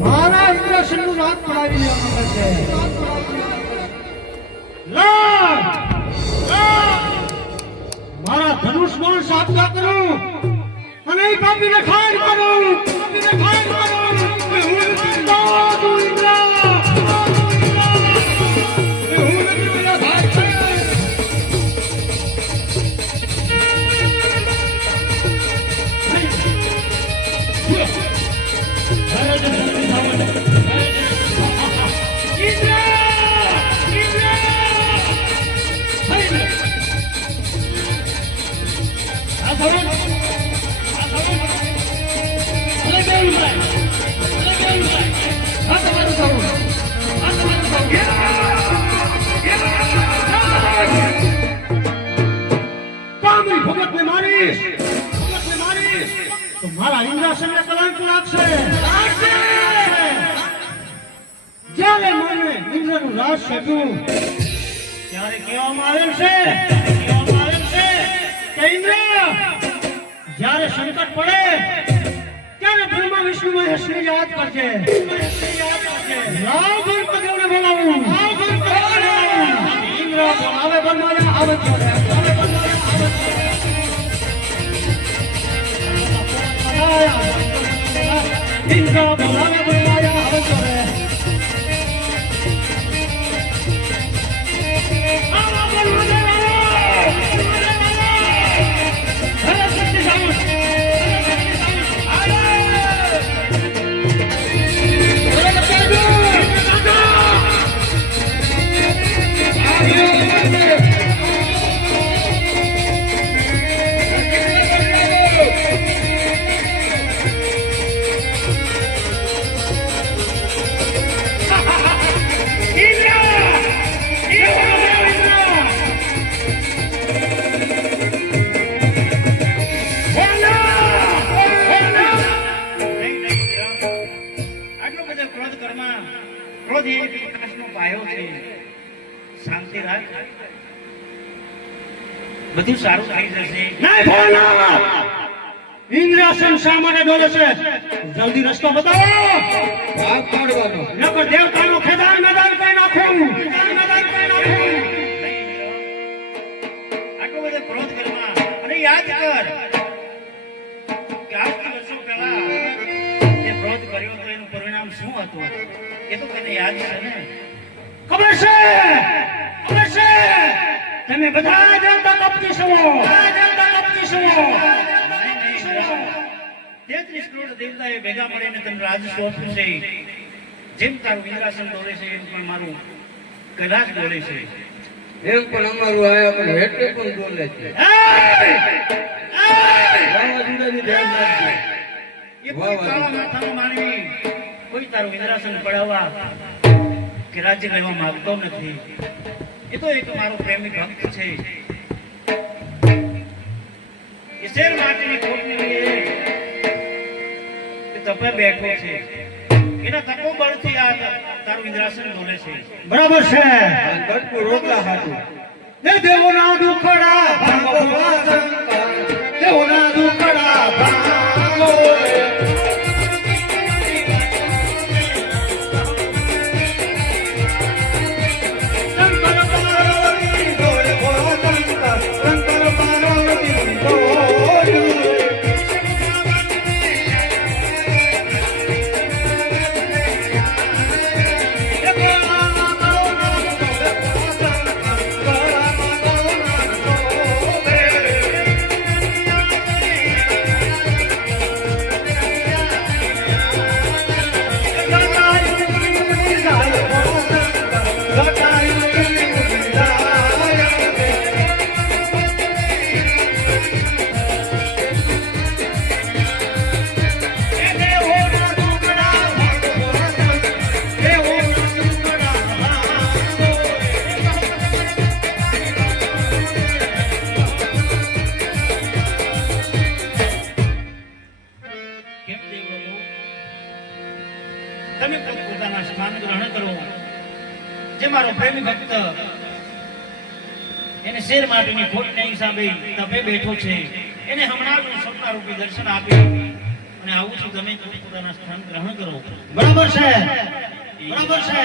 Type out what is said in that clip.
મારા ઇન્દ્રસન નું રાત પડાવી લેવા છે. મારા ધનુષ બાણ સાબકા કરું અને એ કાપીને ખાઈ મારું મારા ઇન્દ્રાસન ને કલંક લાગશે. જ્યારે મને ઇન્દ્રનું રાજ શોધ્યું ત્યારે કહેવામાં આવેલ છે કે ઇન્દ્ર જ્યારે સંકટ પડે ત્યારે બ્રહ્મા વિષ્ણુ મહેશને યાદ કરજે. લાવ ગણપતિઓને બોલાવું. ઇન્દ્ર બોલાવે બ્રહ્માને આવે છે. ઇન્દ્ર બોલાવે બ્રહ્માને આવે છે. બધું સારું થઈ જશે. ઇન્દ્રાસન શા માટે ડોલે છે? જલ્દી રસ્તો બતાવો. ભાગ પાડવાનો નકર દેવતાનો ખેદાર મેદાન કરી નાખું. આટલો બધો ક્રોધ કરમાં અને યાદ કર કે આજથી વર્ષો પહેલા જે ક્રોધ કર્યો તો એનું પરિણામ શું હતું એ તો તને યાદ છે ને? ખબર છે. તમે બધા જનતા કપટી છો. 33 કરોડ દેવતાએ ભેગા મળીને તને રાજ સોંપ્યું છે. જેમ તારું ઇન્દ્રાસન ડોલે છે એમ પણ મારું કૈલાસ ડોલે છે. એમ પણ અમારું આયા પણ હેઠે પણ બોલે છે. વાવાઝોડાની ધ્યાન રાખજો. એ કોઈ કાળા માથાનો માનવી કોઈ તારું ઇન્દ્રાસન પડાવવા કે રાજ્ય લેવા માંગતો નથી. એ તો એક મારો પ્રેમી ભક્ત છે. એ શેર માટેની ખોટની તપે બેઠો છે. એના તપોબળથી આ તારું ઇન્દ્રાસન ડોલે છે. બરાબર છે. આ ગઢપુર રોટલા ખાતું. ને દેવોના દુખડા ભાંગો શંકર, દેવોના દુખડા ભાંગો રે. શંકર પાર્વતી ડોલે ભોળા શંકર, શંકર પાર્વતી ડોલે. કેમ દેવોનો? તમે પોતાના સ્થાન ગ્રહણ કરો. જે મારો પ્રેમી ભક્ત એને શેર માટીની ખોટને હિસાબે તપે બેઠો છે, એને હમણાં જ સપના રૂપી દર્શન આપ્યું અને આવું છું. તમે પોતાના સ્થાન ગ્રહણ કરો. બરાબર છે, બરાબર છે.